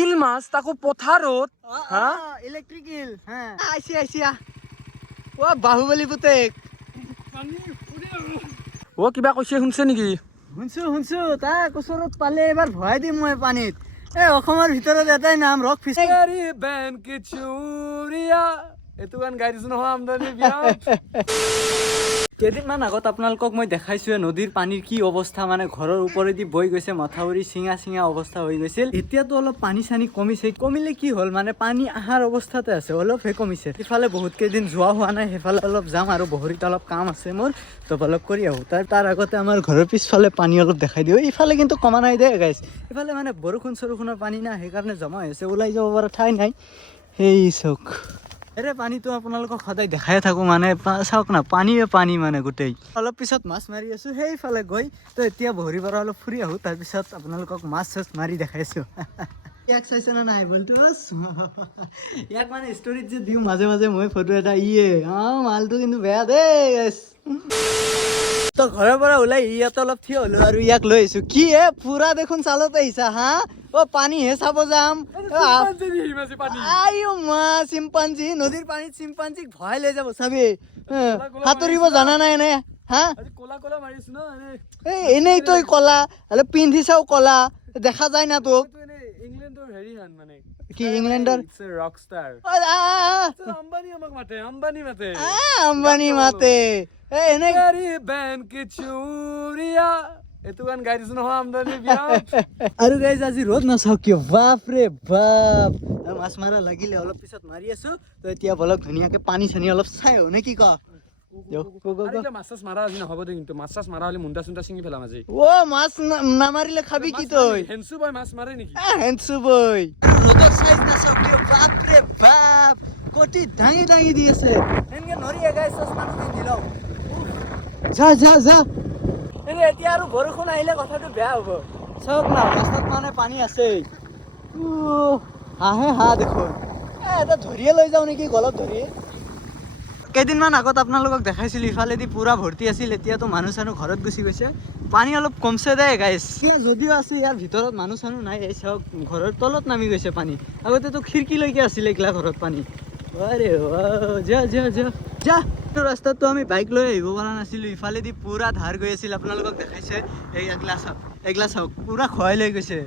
ইল মাছ তাকো পথাৰত হা ইলেক্ট্রিক ইল হ্যাঁ আইছি ও বাহুবলী পুতেক ও কিবা কৈছে শুনছে নেকি শুনছো তাক ওচৰত পালে এবাৰ ভৰাই দিম মই পানীত অসমৰ ভিতৰত এটাই নাম ৰক ফিচিং এইটো গান গাই দিছো নহয় আমদানি বিয়াত কেইদিনমান আগত আপোনালোকক মই দেখাইছোৱে নদীৰ পানীৰ কি অৱস্থা মানে ঘৰৰ ওপৰেদি বৈ গৈছে মথাউৰি চিঙা অৱস্থা হৈ গৈছিল এতিয়াতো অলপ পানী চানী কমিলে কি হ'ল মানে পানী আহাৰ অৱস্থাতে আছে অলপহে কমিছে সিফালে বহুত কেইদিন যোৱা হোৱা নাই সেইফালে অলপ যাম আৰু বহৰিত অলপ কাম আছে মোৰ তো অলপ কৰি আহোঁ তাৰ আগতে আমাৰ ঘৰৰ পিছফালে পানী অলপ দেখাই দিওঁ ইফালে কিন্তু কমা নাই দে গাইছ ইফালে মানে বৰষুণৰ পানী না সেইকাৰণে জমা হৈছে ওলাই যাব পৰা ঠাই নাই সেই চক পানীটো আপোনালোকক সদায় দেখাই থাকো মানে চাওক না পানী মানে গোটেই অলপ পিছত মাছ মাৰি আছো সেইফালে গৈ তো এতিয়া বহৰিৰ পৰা অলপ ফুৰি আহো তাৰপিছত আপোনালোকক মাছ মাৰি দেখাইছো ইয়াক চাইছে না নাই বলটো ইয়াক মানে ষ্টৰিত যে দিওঁ মাজে মই ফটো এটা মালটো কিন্তু বেয়া দেই তো ঘৰৰ পৰা ওলাই ইয়াতে অলপ থিয় হলো আৰু ইয়াক লৈ আহিছো কি পুৰা দেখোন চালতে আহিছা হা পানী হে চাব যাম চিম্পাঞ্জি নদীৰ পানীত চিম্পাঞ্জিক ভয় লৈ যাব চাবি সাঁতুৰিব জানা নাই নে হা এনেই তই কলা হলে পিন্ধি চাও কলা দেখা যায় না তোক কি ইংলেণ্ডৰ আম্বানী মাতে এইটো গান গাই দিছো নহয় আমদানি বিয়াত আৰু গাইজ আজি ৰ'দ নাচাও কিয় বাপ ৰে বাপ মাছ মাৰা লাগিলে অলপ পিছত মাৰি আছো তো এতিয়া বলক ধুনীয়াকে পানী চানী অলপ চাই নে কি ক মাছ মাৰা আজি নহ'ব দে কিন্তু মাছ মাৰা হলে মুণ্ডা চুণ্ডা ছিঙি পেলাম আজি মাছ নামাৰিলে খাবি কি তই হেনচু বই মাছ মাৰে নেকি হেনচু বই ৰ'দৰ চাইজ নাচাও কিয় বাপ ৰে বাপ কটি দাঙি দি আছে এনেকে নৰিয়ে গাইছ চশমাটো পিন্ধি লও যা এতিয়া আৰু বৰষুণ আহিলে কথাটো বেয়া হ'ব চাওক না ৰাস্তাত মানে পানী আছেই হাঁহ দেখোন এটা ধৰিয়ে লৈ যাওঁ নেকি গলত ধৰি কেইদিনমান আগত আপোনালোকক দেখাইছিলোঁ ইফালেদি পুৰা ভৰ্তি আছিল এতিয়াতো মানুহ চানুহ ঘৰত গুচি গৈছে পানী অলপ কমছে দে গাইছ যদিও আছে ইয়াৰ ভিতৰত মানুহ চানুহ নাই এই চাওক ঘৰৰ তলত নামি গৈছে পানী আগতেতো খিৰিকীলৈকে আছিলে এইগিলা ঘৰত পানী যা ৰাস্তাততো আমি বাইক লৈ আহিব পৰা নাছিলো ইফালেদি পুৰা ধাৰ গৈ আছিল আপোনালোকক দেখাইছে এইগিলা চাওক পুৰা খোৱাই লৈ গৈছে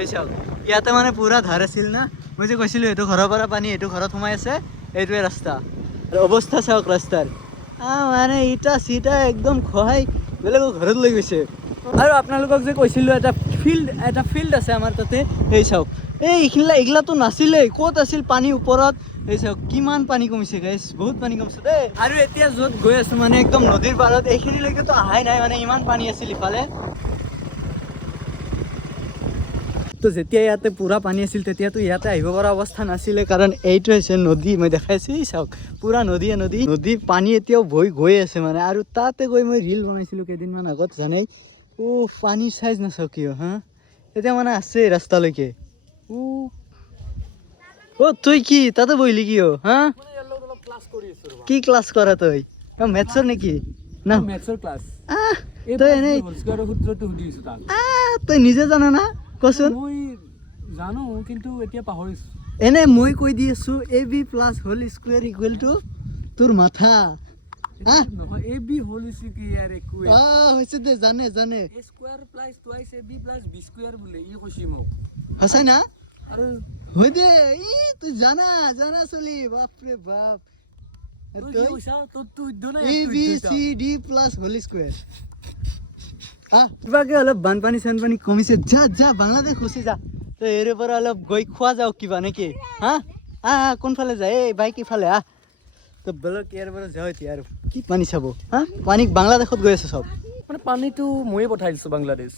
এই চাওক ইয়াতে মানে পুৰা ধাৰ আছিল না মই যে কৈছিলো এইটো ঘৰৰ পৰা পানী এইটো ঘৰত সোমাই আছে এইটোৱে ৰাস্তা আৰু অৱস্থা চাওক ৰাস্তাৰ মানে ইটা চিটা একদম খহাই বেলেগৰ ঘৰত লৈ গৈছে আৰু আপোনালোকক যে কৈছিলো এটা ফিল্ড আছে আমাৰ তাতে এই চাওক এইগিলাতো নাছিলেই ক'ত আছিল পানী ওপৰত এই চাওক কিমান পানী কমিছে গাইছ বহুত পানী কমিছে দেই আৰু এতিয়া য'ত গৈ আছো মানে একদম নদীৰ পাৰত এইখিনিলৈকেতো অহাই নাই মানে ইমান পানী আছিল ইফালে তো যেতিয়া ইয়াতে পুৰা পানী আছিল তেতিয়াতো ইয়াতে আহিব পৰা অৱস্থা নাছিলে কাৰণ এইটো হৈছে নদী মই দেখাইছো চাওক পুৰা নদী পানী এতিয়াও বৈ গৈ আছে মানে আৰু তাতে গৈ মই ৰিল বনাইছিলো কেইদিনমান আগত জানেই পানীৰ চাইজ নাচাওক কিয় হা এতিয়া মানে আছে ৰাস্তালৈকে তুই কি তাতে বহিলি কিয় হা কি ক্লাছ কৰা তই মেথছৰ নেকি না মেথছৰ ক্লাছ তই এনেই তই নিজে জানা না কচোন মই জানো কিন্তু এতিয়া পাহৰিছো এনে মই কৈ দি আছো AB plus whole square equal to তোৰ মাথা নহয় AB হোল স্কুৱেৰ ইকুৱেল হৈছে দে জানে A square plus twice AB plus B square বোলে ই কৈছি মোক সঁচাই না আৰু হৈ দে তুই জানা চলি বাপৰে বাপ ABCD প্লাছ হোল স্কুৱেৰ কিবাকে অলপ বানপানী চানপানী কমিছে যা বাংলাদেশ গুচি যা তই এৰে পৰা অলপ গৈ খোৱা যাওক কিবা নেকি হা কোনফালে যায় এই বাইক ইফালে তো বেলেগ ইয়াৰ পৰা যাওঁ এতিয়া আৰু কি পানী চাব পানী বাংলাদেশত গৈ আছে চব মানে পানীটো ময়ে পঠাই দিছো বাংলাদেশ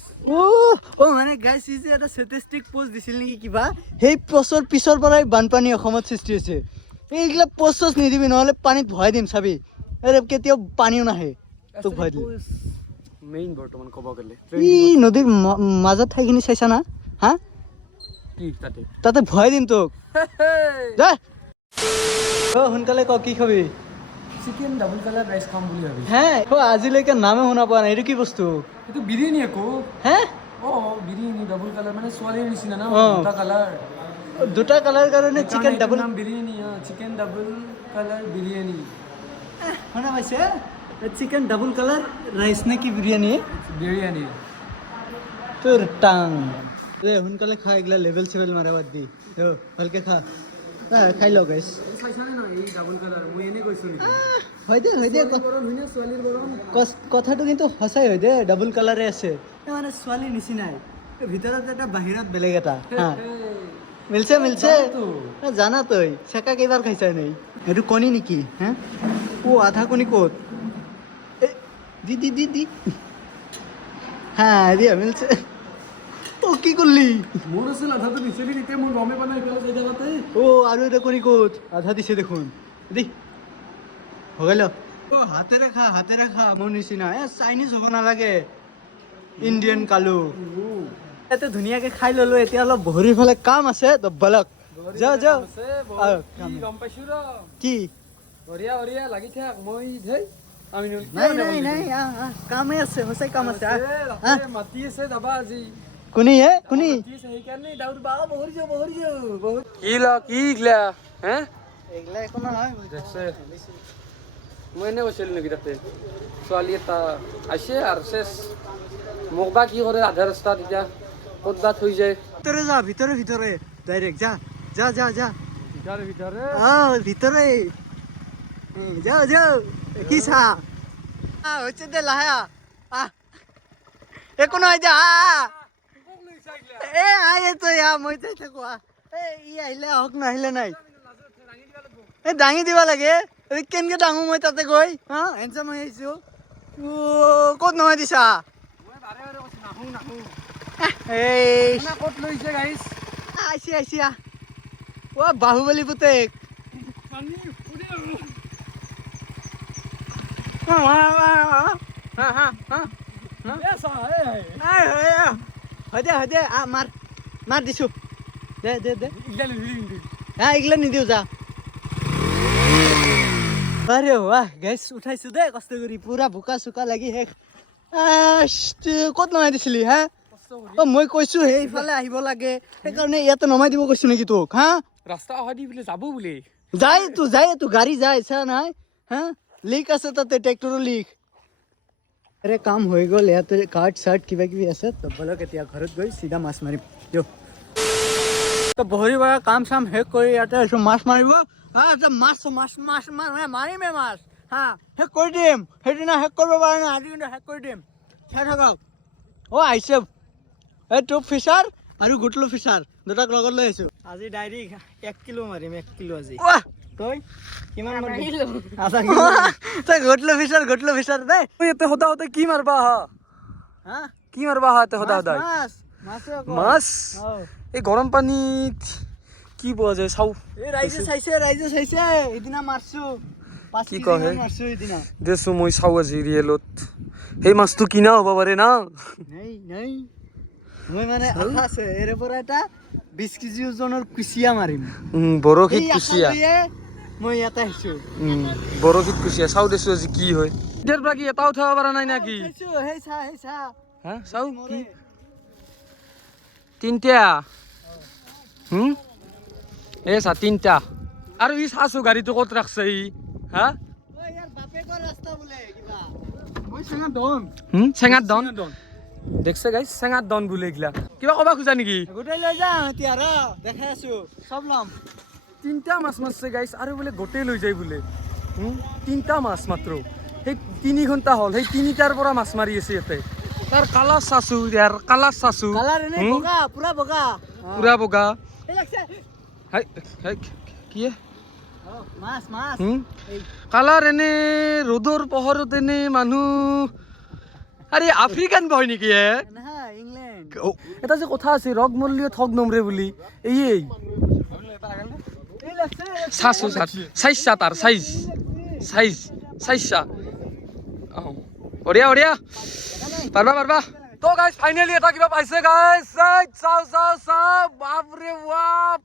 মানে গাইছ যে এটা ষ্টেটিষ্টিক পোষ্ট দিছিল নেকি কিবা সেই পোষ্টৰ পিছৰ পৰাই বানপানী অসমত সৃষ্টি হৈছে এইবিলাক পোষ্ট নিদিবি নহ'লে পানীত ভৰাই দিম চাবি কেতিয়াও পানীও নাহে তোক ভৰাই দিম মেইন বৰ্তমান ক'ব গ'লে নদীৰ মাজত ঠাইখিনি চাইছা না হা কি তাতে ভৰাই দিম তোক সোনকালে ক কি খাবি চিকেন ডাবল কালাৰ ৰাইচ খাম বুলি ভাবি আজিলৈকে নামে শুনা পোৱা নাই এইটো কি বস্তু এইটো বিৰিয়ানী আকৌ বিৰিয়ানী ডাবল কালাৰ মানে ছোৱালীৰ নিচিনা ন অ। দুটা কালাৰ দুটা কালাৰ কাৰণে চিকেন ডাবল নাম biryani chicken double colour biryani শুনা পাইছে চিকেন ডাবল কালাৰ ৰাইচ নে কি বিৰিয়ানী বিৰিয়ানী তোৰ টাং সোনকালে খা এইগিলা লেভেল চেভেল মাৰা বাদ দি ভালকে খা খাই লওঁ গাইছ চাইছানে নাই এই ডাবল কালাৰ মই এনেই কৈছোঁ নেকি হয় দে গৰম হয় নে ছোৱালীৰ গৰম কথাটো কিন্তু সঁচাই হয় দে ডাবল কালাৰে আছে মানে ছোৱালীৰ নিচিনাই ভিতৰত এটা বাহিৰত বেলেগ এটা হা মিলছে জানা তই চেকা কেইবাৰ খাইছা নাই এইটো কণী নেকি হা আধা কণী ক'ত দি দি দি দি হা দিয়া মিলছে কি করলি মোৰ আছিল আধাটো দিছিলি তেতিয়া মই গমে পোৱা নাই এইফালে এই জাগাতে আৰু এটা কণী ক'ত আধা দিছে দেখোন দি হৈ গেল হাতেৰে খা মোৰ নিচিনা চাইনিজ হ'ব নালাগে ইণ্ডিয়ান কালু ইয়াতে ধুনীয়াকে খাই ললো এতিয়া অলপ ভৰিৰ ফালে কাম আছে তো বলক যাও গম পাইছো ৰ কি বঢ়িয়া লাগি থাক মই ধেই আমি নাই কামে আছে সঁচাই কাম আছে মাতি আছে যাবা আজি কোনি সেইকাৰণে দাউৰ বাবা বহৰি যাও কি গিলা হে এইগিলা একো নহয় দেখছে মই এনে কৈছিলো নেকি তাতে ছোৱালী এটা আহিছে আৰু চেছ মোক বা কি কৰে আধা ৰাস্তাত এতিয়া ক'ত বা থৈ যায় ভিতৰে ডাইৰেক্ট যা ভিতৰে ভিতরে যাও কি চা হচ্ছে দে লাহা একো নহয় যা আয়ে তো মই যাই থাকো ই আহিলে আহক নাহিলে নাই দাঙি দিব লাগে কেনেকে দাঙো মই তাতে গৈ এনচাম হৈ আহিছো ক'ত নমাই দিছা ক'ত লৈছে গাইছ আইছি বাহুবলী পুতেক হয় দে মাৰ দিছো দে এইগিলা নিদিও যা আৰে বাহ গাইছ উঠাইছো দে কষ্ট কৰি পুৰা বোকা চোকা লাগি শেষ ক'ত নমাই দিছিলি হা মই কৈছো সেইফালে আহিব লাগে সেইকাৰণে ইয়াতে নমাই দিব কৈছো নেকি তোক হা ৰাস্তা অহা দি বোলে যাব বোলে যায় তো গাড়ী যায় চা নাই হা লিক আছে তাতে ট্ৰেক্টৰৰ লিক আৰে কাম হৈ গ'ল ইয়াতে কাৰ্ড চাৰ্ট কিবা কিবি আছে তো বলক এতিয়া ঘৰত গৈ চিধা মাছ মাৰিম তো বহৰি বৰা কাম চাম শেষ কৰি ইয়াতে আহিছো মাছ মাৰিব মাছ মাৰিমে মাছ হা শেষ কৰি দিম সেইদিনা শেষ কৰিব পৰা নাই আজি কিন্তু শেষ কৰি দিম চাই থাকক আহিছে এই টোপ ফিচাৰ আৰু গুটলু ফিচাৰ দুটাক লগত লৈ আহিছো আজি ডাইৰেক্ট 1 কিলো মাৰিম 1 কিলো আজি তই কিমান মাৰিলি তই গুটলু ফিচাৰ দে ইয়াতে সদায় কি মাৰবা হা কি মাৰবা ইয়াতে সদায় মাছ এই গৰম পানীত কি পোৱা যায় চাও এই ৰাইজে চাইছে এদিনা মাৰছো 5 কি কেজি কয় মাৰছো এদিনা দেছো মই চাও আজি ৰিয়েলত সেই মাছটো কিনা হ'ব পাৰে না নাই মই মানে আশা আছে এৰে পৰা এটা 20 কেজি ওজনৰ কুচিয়া মাৰিম বৰশীত কুচিয়া মই ইয়াতে আহিছো বৰশীত কুচিয়া চাও দেছো আজি কি হয় এতিয়াৰ পৰা কি এটা উঠাব পৰা নাই নাকি হেই চা হা চাও কি তিনটা চা তিনটা আৰু ই চাছো গাড়ীটো ক'ত ৰাখছে ই হা ইয়াৰ বাপেকৰ ৰাস্তা বোলে কিবা মই চেঙাত দন দেখছে গাইছ চেঙাত দন বোলে এইগিলা কিবা ক'বা খোজা নেকি গোটেই লৈ যাম এতিয়া ৰ দেখাই আছো চব ল'ম তিনটা মাছ মাৰছে গাইছ আৰু বোলে গোটেই লৈ যায় বোলে তিনটা মাছ মাত্ৰ সেই 3 ঘণ্টা হ'ল সেই 3টাৰ পৰা মাছ মাৰি আছে ইয়াতে তাৰ কালাৰ চাচু কালাৰ এনে বগা পুৰা বগা এই লাগছে কি মাছ কালাৰ এনে ৰ'দৰ পোহৰত এনে মানুহ আৰে আফ্ৰিকান বয় নেকি ইংলেণ্ড এটা যে কথা আছে ৰগ মল্লিও ঠগ নমৰে বুলি এই চাচু চাইছা তাৰ চাইছা বঢ়িয়া পাৰবা তো গাইজ ফাইনেলি এটা কিবা পাইছে গাইজ চাও বাপৰে বাপ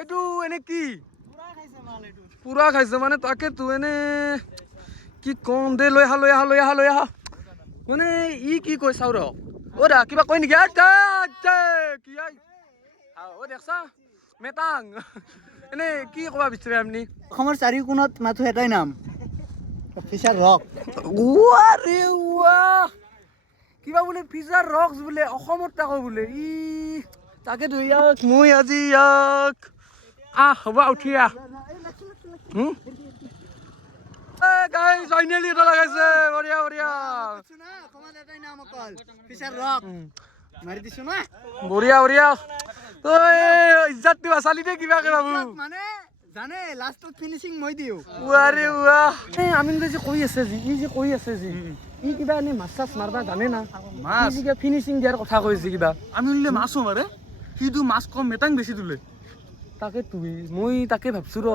এইটো এনে কি পুৰা খাইছে মানে তাকেতো এনে কি কম দে লৈ আহা মানে ই কি কয় চাও ৰ অ' দা কিবা কয় নেকি কি অ' দেখছা মেটাং এনে কি ক'বা বিচাৰে আপুনি অসমৰ চাৰিওকোণত মাথো এটাই নাম ফিচাৰ ৰক ৱাৰে ৱাহ কিবা বোলে ফিচাৰ ৰক্স বোলে অসমত তাকো বোলে ই তাকেতো ইয়াক মই আজি ইয়াক হ'ব উঠি গাইজ ফাইনেলি এটা লগাইছে বঢ়িয়া বঢ়িয়া মাৰি দিছো না বঢ়িয়া বঢ়িয়া তই ইজ্জত দিবা চালি দে কিবাকে বাবু মানে জানে লাষ্টত ফিনিচিং মই দিওঁ ৱাৰে ৱাহ আমিন যে কৈ আছে যি ই যে কৈ আছে যি ই কিবা এনে মাছ চাছ মাৰবা জানে না মাছ কিবা ফিনিচিং দিয়াৰ কথা কৈছে কিবা আমিনলে মাছো মাৰে সিটো মাছ কম মেটাং বেছি তোলে তাকে তুই মই তাকে ভাবছো ৰ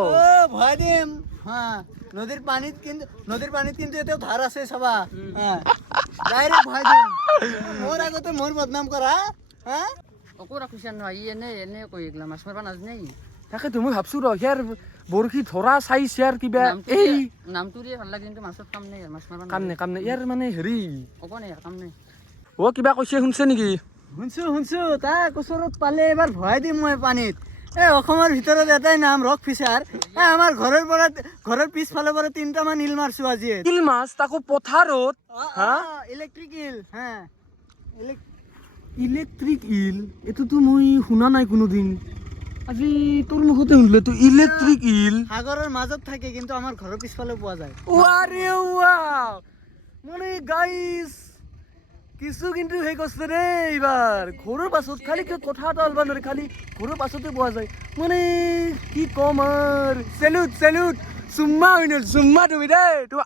ভয় দিম হা নদীৰ পানীত কিন্তু এতিয়াও ধাৰ আছে চাবা ডাইৰেক্ট ভয় দিম মোৰ আগতে মোৰ বদনাম কৰা হা অকো ৰাখিছে নহয় ই এনে কৈ গলা মাছ মাৰবা নাজানে তাকে তুমি ভাবছো ৰ ইয়াৰ বৰশী ধৰা চাইছ ইয়াৰ কিবা এই নামটোৰে ভাল লাগে কিন্তু মাছত কাম নাই মাছ মাৰবা কাম নাই ইয়াৰ মানে হেৰি অকো নাই কাম নাই অ কিবা কৈছে শুনছে নেকি শুনছো তাক ওচৰত পালে এবাৰ ভয় দিম মই পানীত অসমৰ ভিতৰত এটাই নাম ৰক ফিচাৰ আমাৰ ঘৰৰ পিছফালৰ পৰা 3টা মান ইল মাৰছো আজি ইল মাছ তাকো পথাৰত হা ইলেক্ট্ৰিক ইল হা ইলেক্ট্ৰিক ইল এটোতো মই শুনা নাই কোনোদিন আজি তোৰ মুখতে শুনলে তো ইলেক্ট্ৰিক ইল সাগৰৰ মাজত থাকে কিন্তু আমাৰ ঘৰৰ পিছফালে পোৱা যায় ৱাৰে ৱাহ মানে গাইস কিছু কিন্তু সেই কৰছে ৰে এইবাৰ ঘৰেৰ পাছত খালি কথা এটা অলবা নৰে খালি ঘৰেৰ পাছতে পোৱা যায় মানে কি কম আর সেলুট সুম্মা হইন সুম্মা তুমি দে তুমি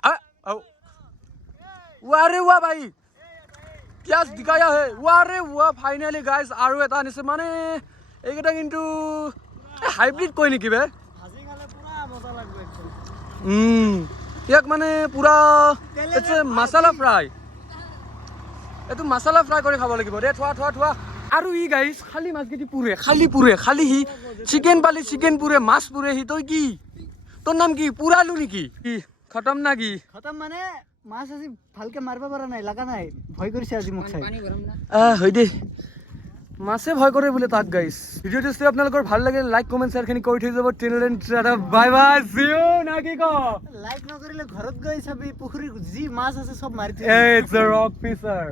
ওয়ারে ওয়া ভাই পিয়াজ দিকায়া হে ওয়ারে ওয়া ফাইনালি গাইস আৰু এটা আনিছে মানে এইকেইটা কিন্তু হাইব্ৰিড কই নেকি বে ভাজি খালে পুৰা মজা লাগবে একদম ইয়াক মানে পুৰা ইটস মছলা ফ্ৰাই এইটো মছলা ফ্ৰাই কৰি খাব লাগিব দে থোৱা আৰু ই গাইছ খালি মাছকেইটি পুৰে খালি সি চিকেন পুৰে মাছ পুৰে সি তই কি তোৰ নাম কি পুৰালু নেকি কি খতম না কি খতম মানে মাছ আজি ভালকে মাৰবা পৰা নাই লাগা নাই ভয় কৰিছে আজি মোক চাই পানী গৰম না হয় দে মাছে ভয় কৰে বোলে তাক গাইছ ভিডিঅ'টো চাই আপোনালোকৰ ভাল লাগে লাইক কমেণ্ট শ্বেয়াৰখিনি কৰি থৈ যাব টেলেণ্ট বাই বাই সি ইউ না কি ক লাইক নকৰিলে ঘৰত গৈ চাবি পুখুৰীৰ যি মাছ আছে চব মাৰি থৈ ইটস আ ৰক ফিচাৰ